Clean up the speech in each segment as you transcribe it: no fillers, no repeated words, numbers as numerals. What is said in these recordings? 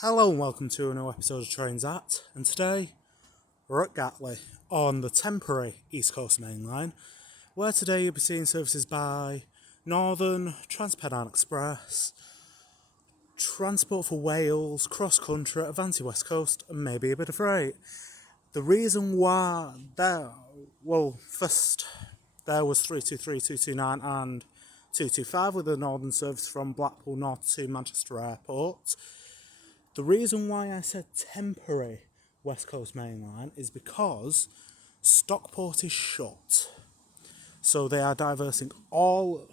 Hello and welcome to a new episode of Trains At, and today we're at Gatley on the temporary East Coast Main Line, where today you'll be seeing services by Northern, Transpennine Express, Transport for Wales, Cross Country, Avanti West Coast, and maybe a bit of freight. The reason why first there was 323, 229 and 225 with a Northern service from Blackpool North to Manchester Airport. The reason why I said temporary West Coast Main Line is because Stockport is shut. So they are diversing all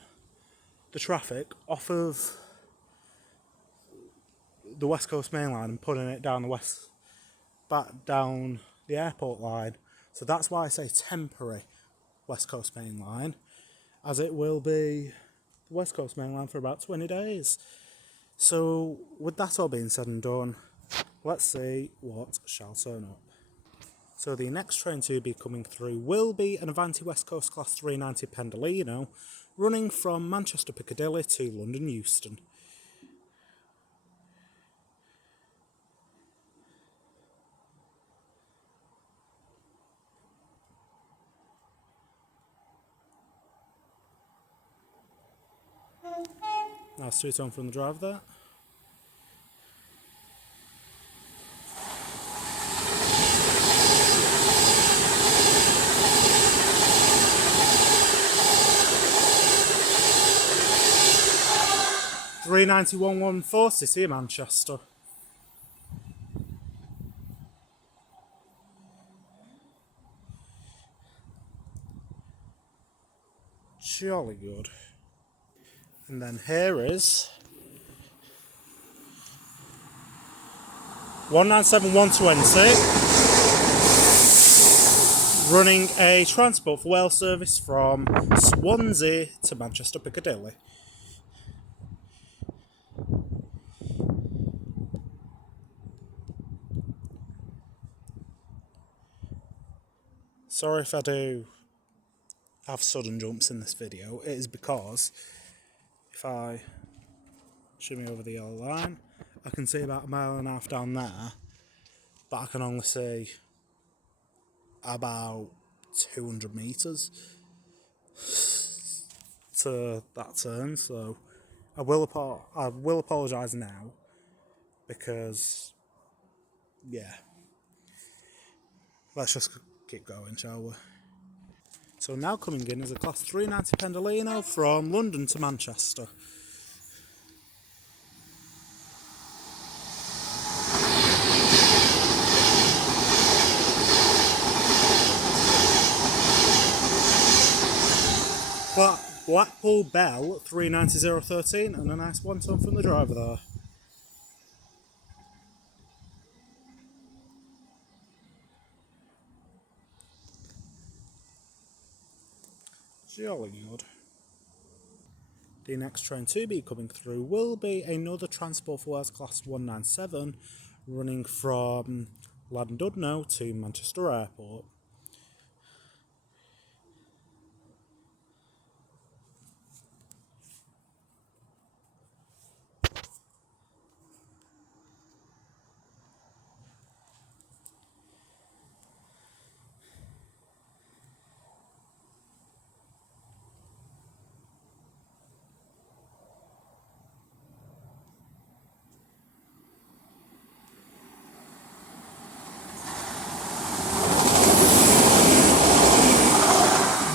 the traffic off of the West Coast Main Line and putting it back down the airport line. So that's why I say temporary West Coast Main Line, as it will be the West Coast Main Line for about 20 days. So, with that all being said and done, let's see what shall turn up. So the next train to be coming through will be an Avanti West Coast Class 390 Pendolino, running from Manchester Piccadilly to London Euston. Nice two-tone from the driver there. £391.14 City of Manchester. Jolly good. And then here is 197.120, running a Transport for Wales service from Swansea to Manchester Piccadilly. Sorry if I do have sudden jumps in this video. It is because if I shimmy over the yellow line, I can see about 1.5 miles down there, but I can only see about 200 metres to that turn. So I will apologise now, because let's just keep going, shall we? So now coming in is a Class 390 Pendolino from London to Manchester. Blackpool Bell 390.013, and a nice one-ton from the driver there. Jolly good. The next train to be coming through will be another Transport for Wales Class 197, running from Llandudno to Manchester Airport.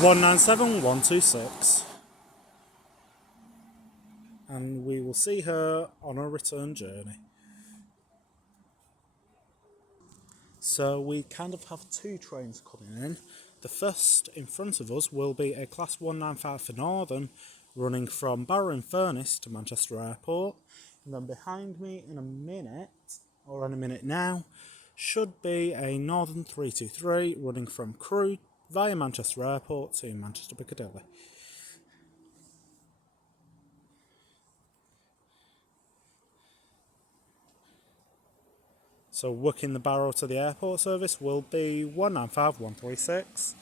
£197.126, and we will see her on a return journey. So we kind of have two trains coming in. The first in front of us will be a Class 195 for Northern, running from Barrow-in-Furness to Manchester Airport. And then behind me in a minute now, should be a Northern 323 running from Crewe via Manchester Airport to Manchester Piccadilly. So working the Barrow to the airport service will be 195.136.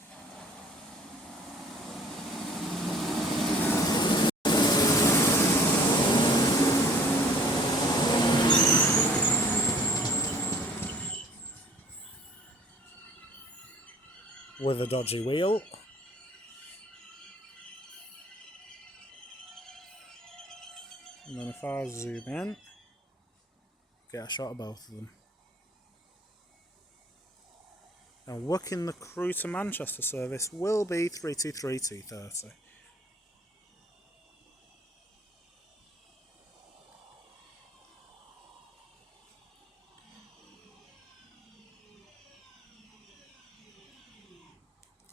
with a dodgy wheel. And then if I zoom in, get a shot of both of them. Now working the Crewe to Manchester service will be 323-230.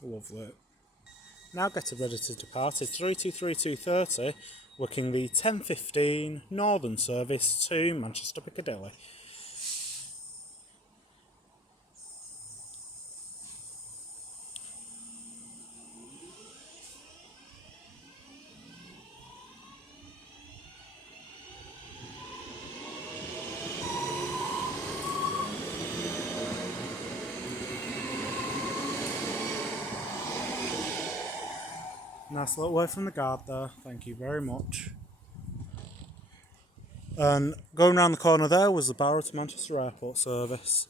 Lovely. Now getting ready to depart is 323-230, working the 10:15 Northern service to Manchester Piccadilly. Nice little word from the guard there, thank you very much. And going round the corner there was the Barrow to Manchester Airport service.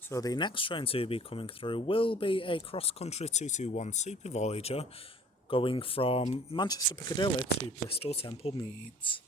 So the next train to be coming through will be a cross-country 221 Super Voyager going from Manchester Piccadilly to Bristol Temple Meads.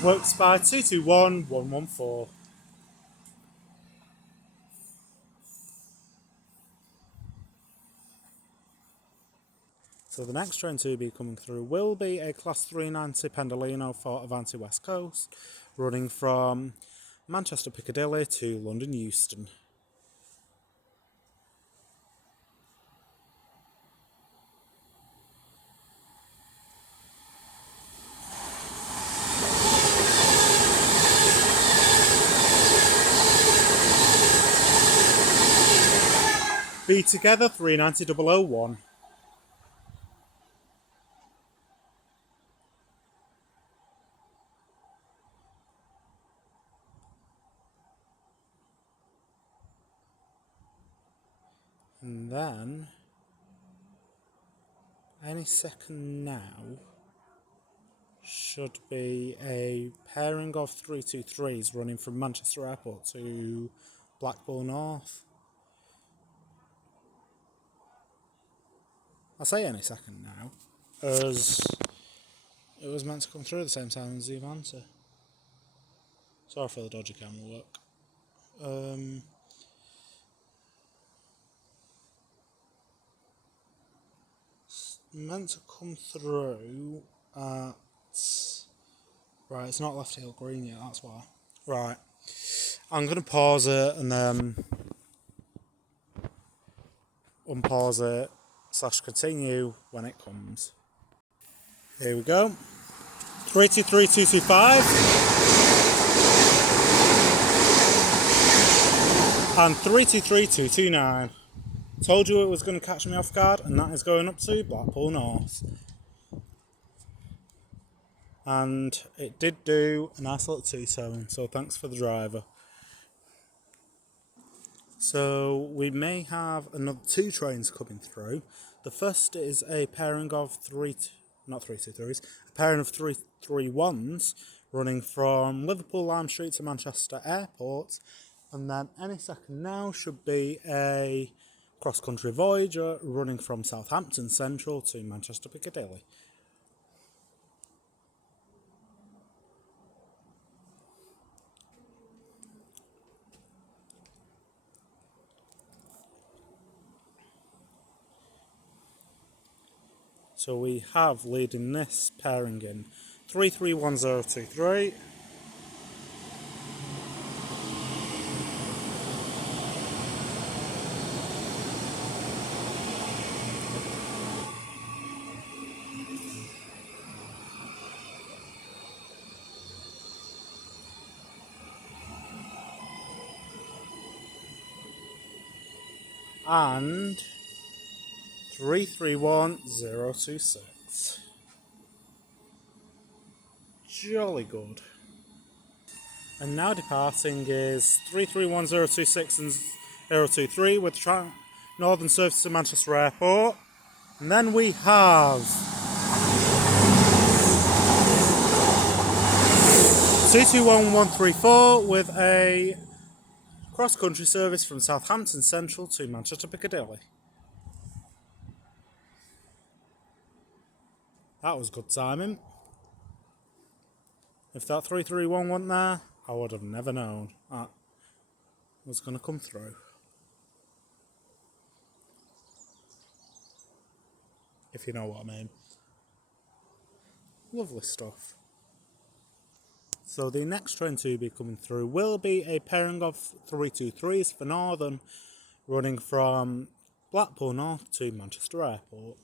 Works by 221114. So the next train to be coming through will be a Class 390 Pendolino for Avanti West Coast, running from Manchester Piccadilly to London Euston. Be together 390001. And then, any second now, should be a pairing of 323s running from Manchester Airport to Blackpool North. I say any second now, as it was meant to come through at the same time as the Avanti. Sorry for the dodgy camera work. Meant to come through at... Right, it's not Left Hill Green yet, that's why. Right, I'm going to pause it and then unpause it / continue when it comes. Here we go. 323225 and 323229. Told you it was going to catch me off guard, and that is going up to Blackpool North. And it did do a nice little two-tone, so thanks for the driver. So we may have another two trains coming through. The first is a pairing of a pairing of 331s running from Liverpool Lime Street to Manchester Airport, and then any second now should be a cross-country Voyager running from Southampton Central to Manchester Piccadilly. So we have leading this pairing in 331023. And 331026. Jolly good. And now departing is 331026 and 023 with Northern Service to Manchester Airport. And then we have 221134 with a cross-country service from Southampton Central to Manchester Piccadilly. That was good timing. If that 331 wasn't there, I would have never known that was going to come through. If you know what I mean. Lovely stuff. So the next train to be coming through will be a pairing of 323s for Northern, running from Blackpool North to Manchester Airport.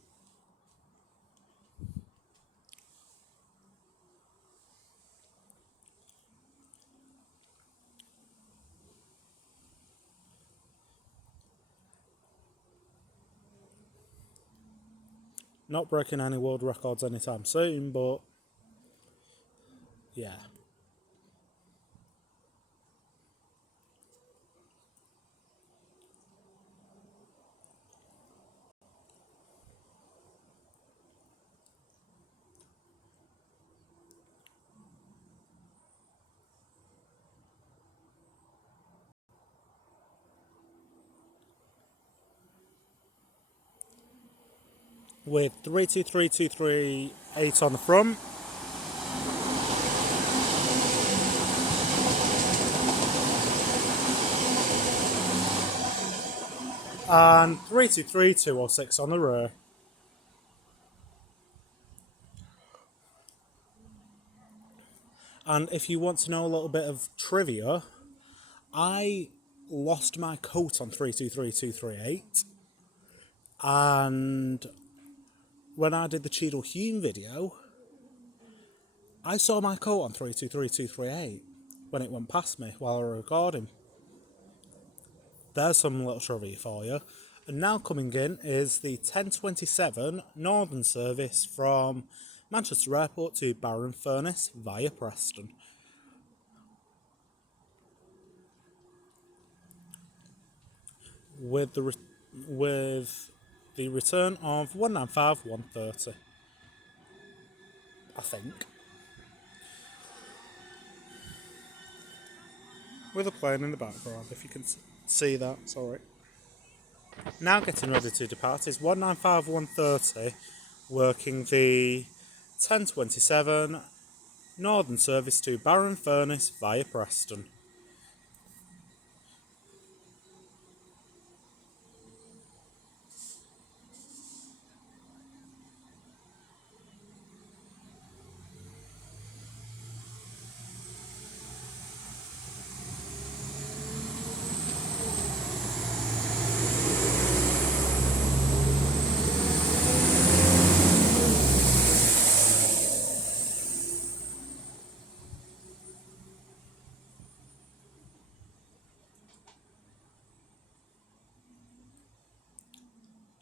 Not breaking any world records anytime soon, but yeah. With 323238 on the front. And 323206 on the rear. And if you want to know a little bit of trivia, I lost my coat on 323238. And when I did the Cheadle Hume video, I saw my coat on 323238 when it went past me while I was recording. There's some little trivia for you. And now coming in is the 1027 Northern service from Manchester Airport to Barrow and Furness via Preston. With the return of 195130, I think. With a plane in the background, if you can see that, sorry. Now getting ready to depart is 195130, working the 1027 Northern service to Barrow and Furness via Preston.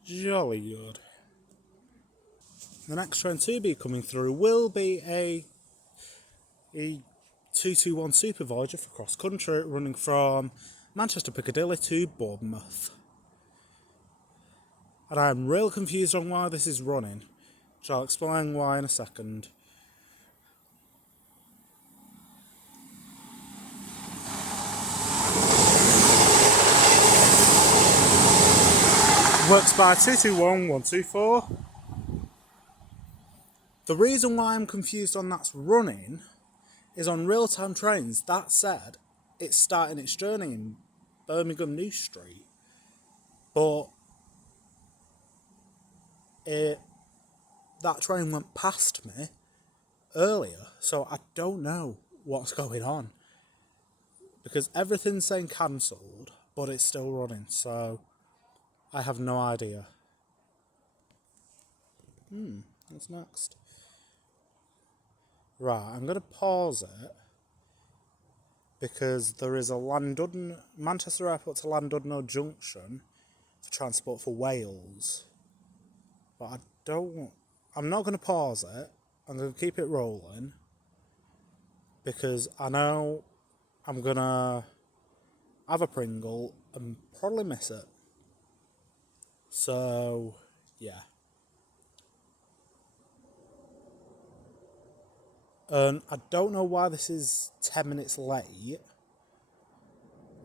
Jolly good. The next train to be coming through will be a 221 Super Voyager for cross country, running from Manchester Piccadilly to Bournemouth. And I'm real confused on why this is running, which I'll explain why in a second. Works by 221124. The reason why I'm confused on that's running is on real-time trains, that said, it's starting its journey in Birmingham New Street. But it that train went past me earlier, so I don't know what's going on. Because everything's saying cancelled, but it's still running, so I have no idea. What's next? Right, I'm going to pause it because there is a Manchester Airport to Llandudno junction for Transport for Wales. But I'm not going to pause it. I'm going to keep it rolling because I know I'm going to have a Pringle and probably miss it. So, yeah. And I don't know why this is 10 minutes late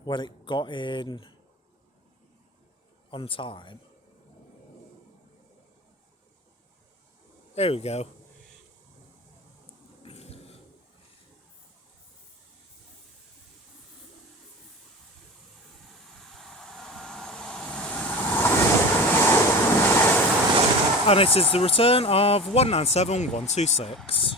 when it got in on time. There we go. And it is the return of 197126.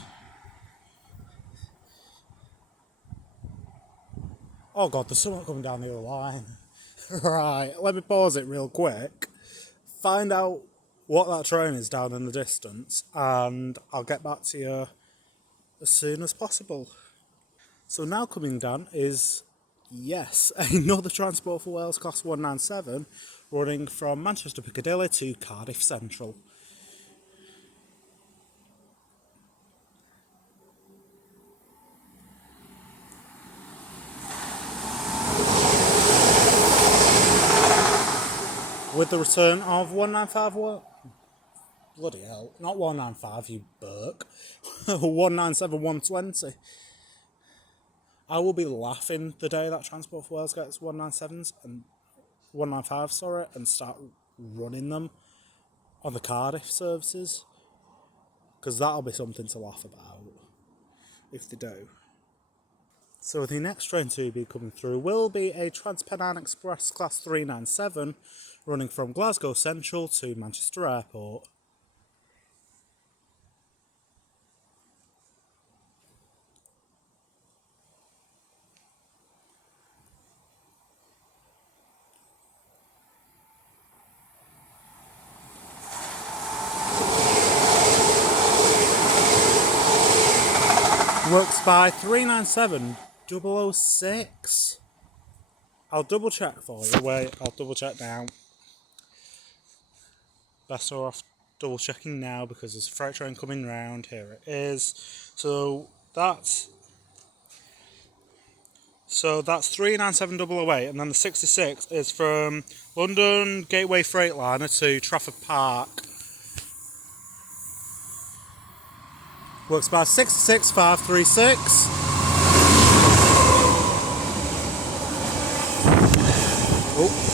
Oh god, there's someone coming down the other line. Right, let me pause it real quick. Find out what that train is down in the distance, and I'll get back to you as soon as possible. So now coming down is, yes, another Transport for Wales Class 197 running from Manchester Piccadilly to Cardiff Central. With the return of 195, bloody hell, not 195, you Burke, 197 120. I will be laughing the day that Transport for Wales gets 197s and 195, sorry, and start running them on the Cardiff services, because that'll be something to laugh about if they do. So the next train to be coming through will be a Trans-Pennine Express Class 397 running from Glasgow Central to Manchester Airport. Works by 397006. I'll double check for you. Wait, I'll double check now. Best off double checking now because there's a freight train coming round. Here it is. So that's 397008, and then the 66 is from London Gateway Freightliner to Trafford Park. Works by 66536. Oh.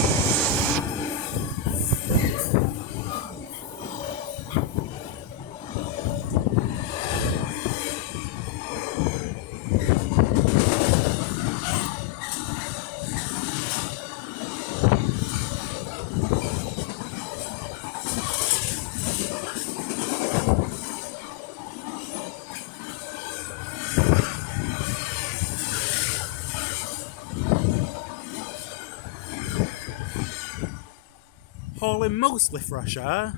Hauling mostly fresh air.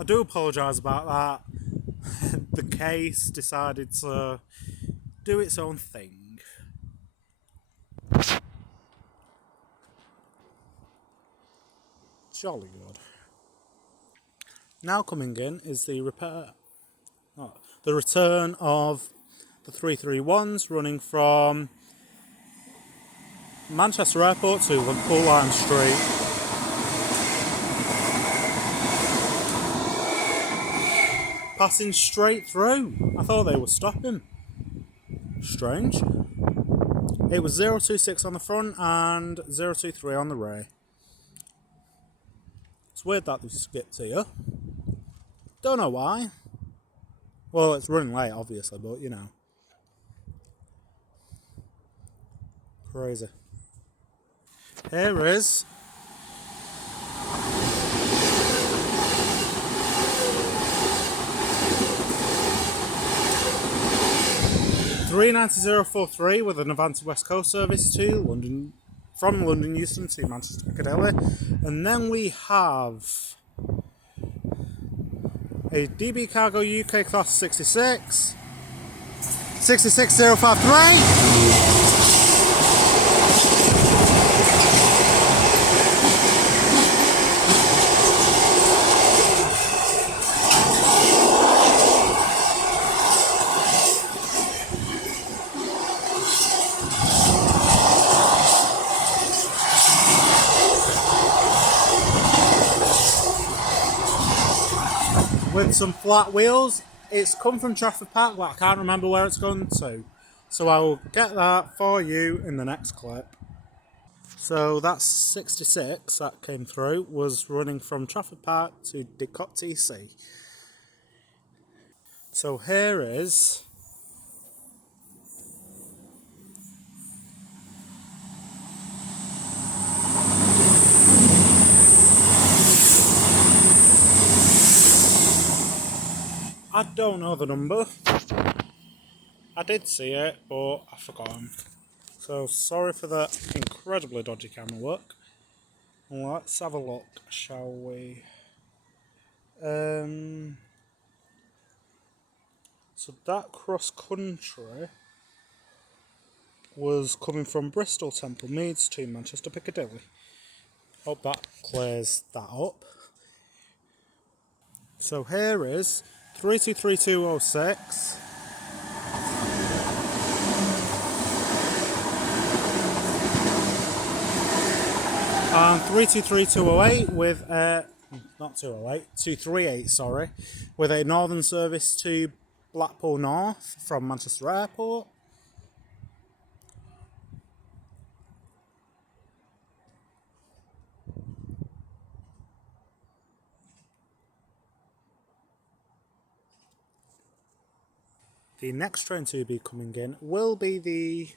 I do apologise about that. The case decided to do its own thing. Jolly good. Now coming in is the return of the 331s running from Manchester Airport to Liverpool Lime Street. Passing straight through. I thought they were stopping. Strange. It was 026 on the front and 023 on the rear. It's weird that they skipped here. Don't know why. Well, it's running late, obviously, but you know. Crazy. Here is 39043 with an Avanti West Coast service to London, from London Euston to Manchester Piccadilly. And then we have a DB Cargo UK Class 66, 66053. With some flat wheels. It's come from Trafford Park, but I can't remember where it's gone to. So I will get that for you in the next clip. So that's 66 that came through, was running from Trafford Park to Didcot TC. So here is I don't know the number. I did see it, but I've forgotten. So sorry for that incredibly dodgy camera work. Let's have a look, shall we? So that cross country was coming from Bristol Temple Meads to Manchester Piccadilly. Hope that clears that up. So here is 323206 and 323208 with not 238, sorry, with a northern service to Blackpool North from Manchester Airport. The next train to be coming in will be the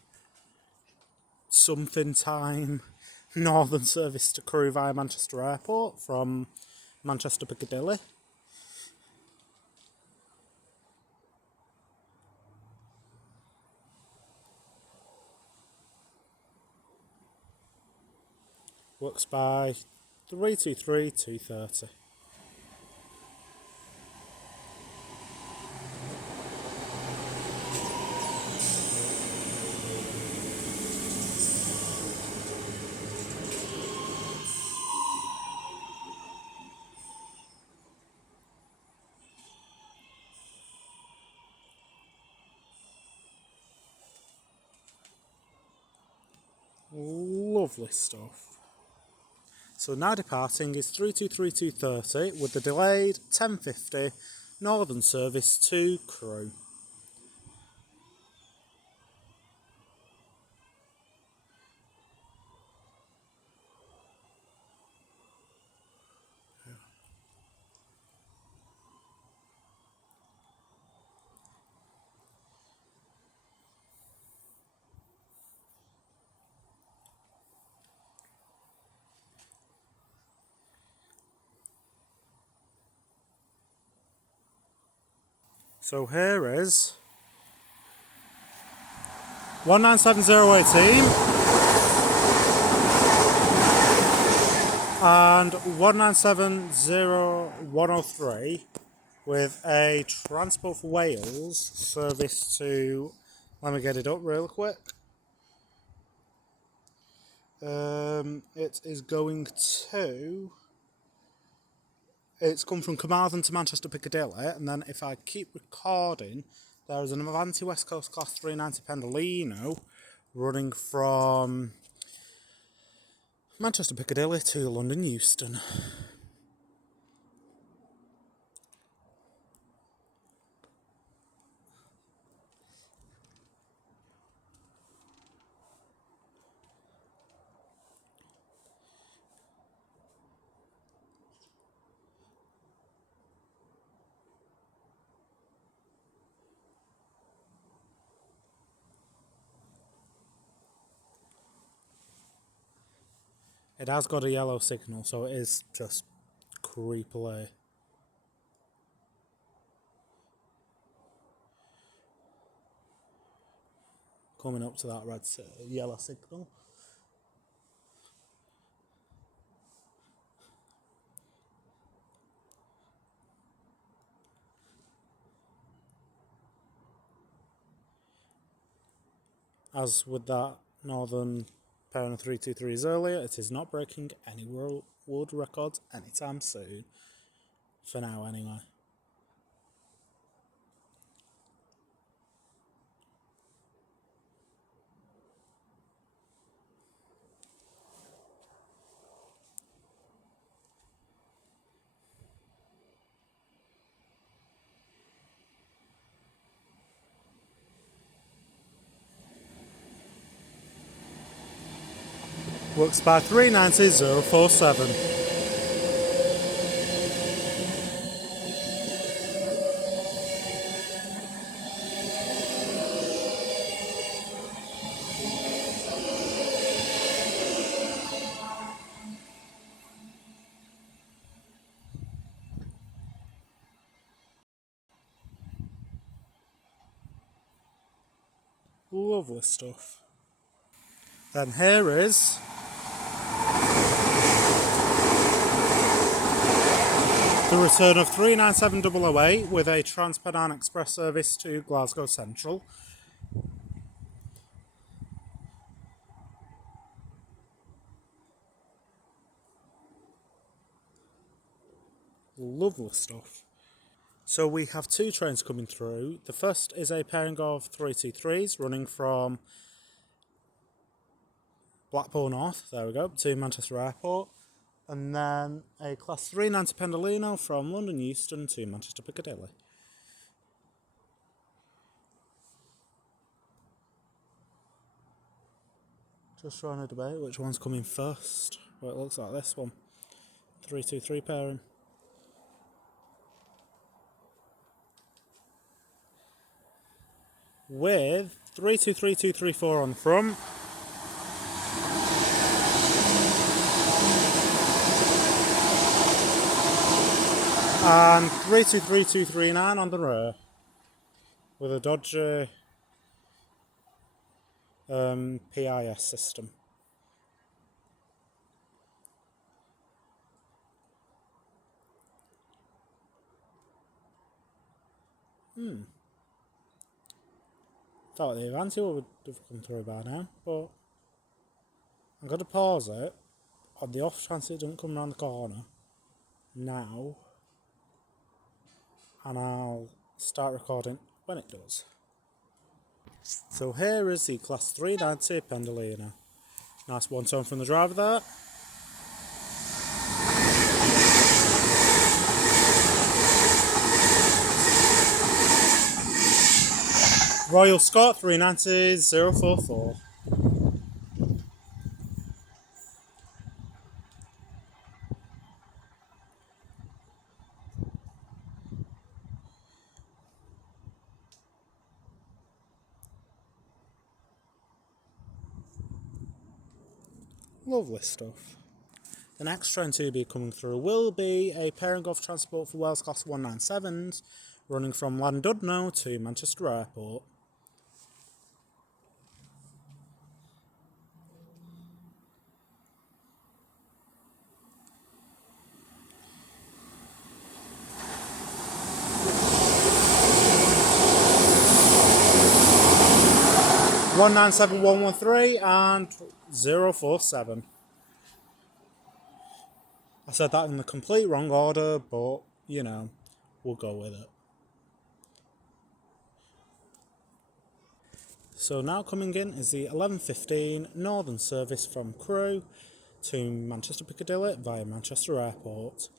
something time northern service to Crewe via Manchester Airport from Manchester Piccadilly. Works by 323230. Lovely stuff. So now departing is 323230 with the delayed 1050 northern service to Crewe. So here is 197018 and 1970-103 with a Transport for Wales service to, let me get it up real quick. It is going to, it's come from Carmarthen to Manchester Piccadilly, and then if I keep recording, there is an Avanti West Coast Class 390 Pendolino running from Manchester Piccadilly to London Euston. It has got a yellow signal, so it is just creepily. coming up to that yellow signal. As with that northern pairing of 323s earlier, it is not breaking any world records anytime soon. For now, anyway. Works by 390047. Lovely stuff. Then here is the return of 397008 with a Trans-Pennine Express service to Glasgow Central. Lovely stuff. So we have two trains coming through. The first is a pairing of 323s running from Blackpool North, there we go, to Manchester Airport. And then a Class 390 Pendolino from London Euston to Manchester Piccadilly. Just trying to debate which one's coming first. Well, it looks like this one. 323 pairing. With 323234 on the front. And 323239 on the rear. With a Dodge PIS system. Thought the Avanti would have come through by now, but I'm going to pause it on the off chance it doesn't come around the corner now, and I'll start recording when it does. So here is the Class 390 Pendolino. Nice one tone from the driver there. Royal Scott 390044. Lovely stuff. The next train to be coming through will be a pairing of Transport for Wales Class 197s running from Llandudno to Manchester Airport. One 97113 and 047. I said that in the complete wrong order, but you know, we'll go with it. So now coming in is the 11:15 Northern service from Crewe to Manchester Piccadilly via Manchester Airport.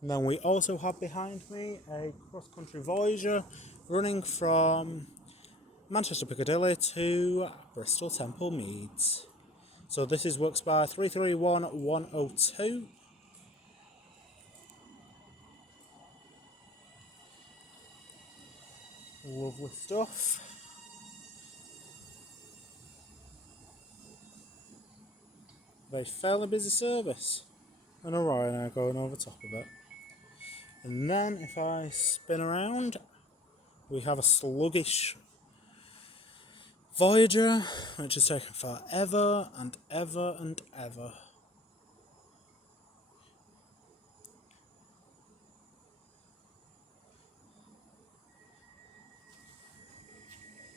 And then we also have behind me a cross-country Voyager running from Manchester Piccadilly to Bristol Temple Meads. So this is works by 331102. Lovely stuff. A fairly busy service. And a Ryanair going over top of it. And then if I spin around, we have a sluggish Voyager, which has taken forever and ever and ever.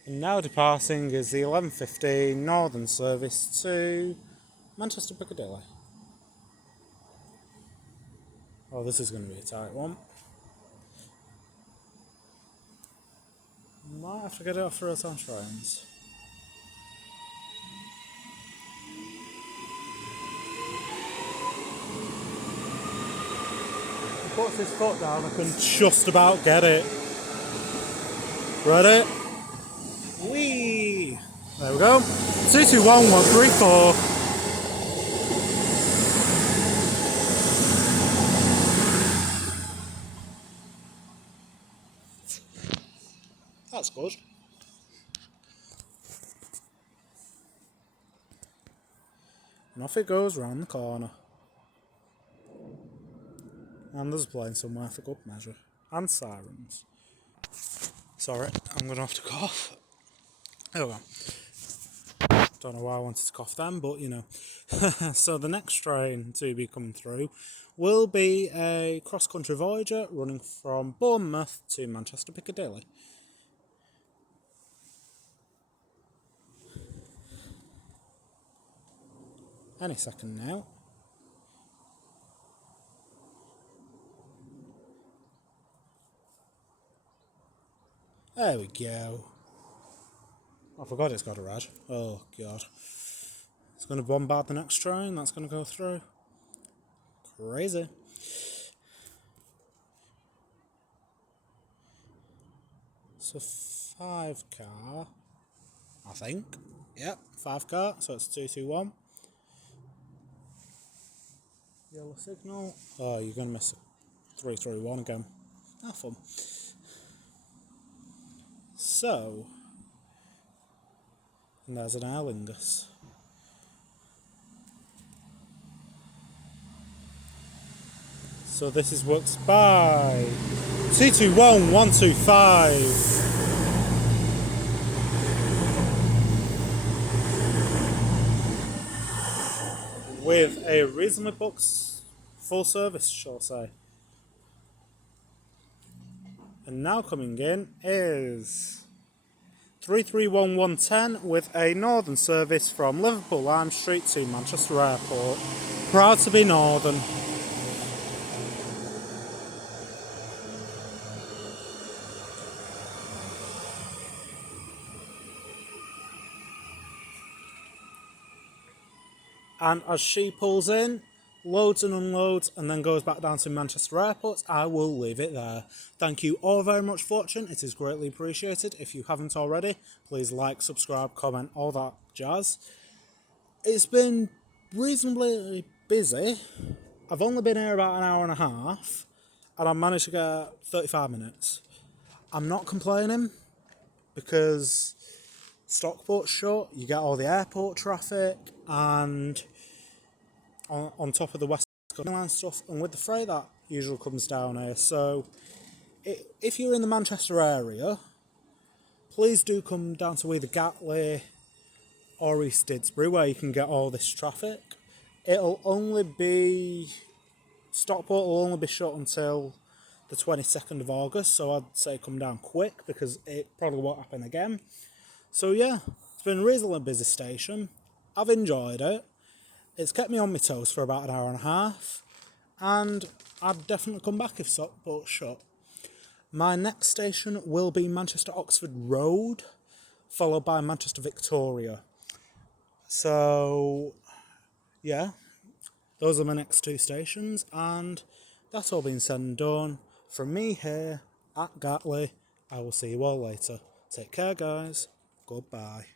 And now departing is the 11:15 Northern service to Manchester Piccadilly. Oh, this is going to be a tight one. Might have to get it off for real-time trains. He puts his foot down, I can just about get it. Ready? Whee! There we go. 221134. That's good. And off it goes round the corner. And there's a plane somewhere for good measure. And sirens. Sorry, I'm going to have to cough. There we go. Don't know why I wanted to cough then, but you know. So the next train to be coming through will be a cross-country Voyager running from Bournemouth to Manchester Piccadilly. Any second now. There we go. I forgot it's got a red. Oh god. It's going to bombard the next train that's going to go through. Crazy. So 5 car, I think. Yep, 5 car, so it's 221. Yellow signal. Oh, you're going to miss 331 again. Have fun. So, and there's an Aer Lingus. So this is works by 221125. With a reasonably booked full service, shall I say. And now coming in is 331110 with a northern service from Liverpool Lime Street to Manchester Airport. Proud to be northern. And as she pulls in, loads and unloads, and then goes back down to Manchester Airport, I will leave it there. Thank you all very much for watching. It is greatly appreciated. If you haven't already, please like, subscribe, comment, all that jazz. It's been reasonably busy. I've only been here about an hour and a half, and I've managed to get 35 minutes. I'm not complaining, because Stockport's shut, you get all the airport traffic, and on top of the West Coast Line stuff, and with the freight that usually comes down here. So if you're in the Manchester area, please do come down to either Gatley or East Didsbury, where you can get all this traffic. Stockport will only be shut until the 22nd of August, so I'd say come down quick, because it probably won't happen again. So yeah, it's been a reasonably busy station. I've enjoyed it. It's kept me on my toes for about an hour and a half, and I'd definitely come back if Stockport's shut. My next station will be Manchester Oxford Road, followed by Manchester Victoria. So yeah, those are my next 2 stations, and that's all been said and done. From me here at Gatley, I will see you all later. Take care, guys. Goodbye.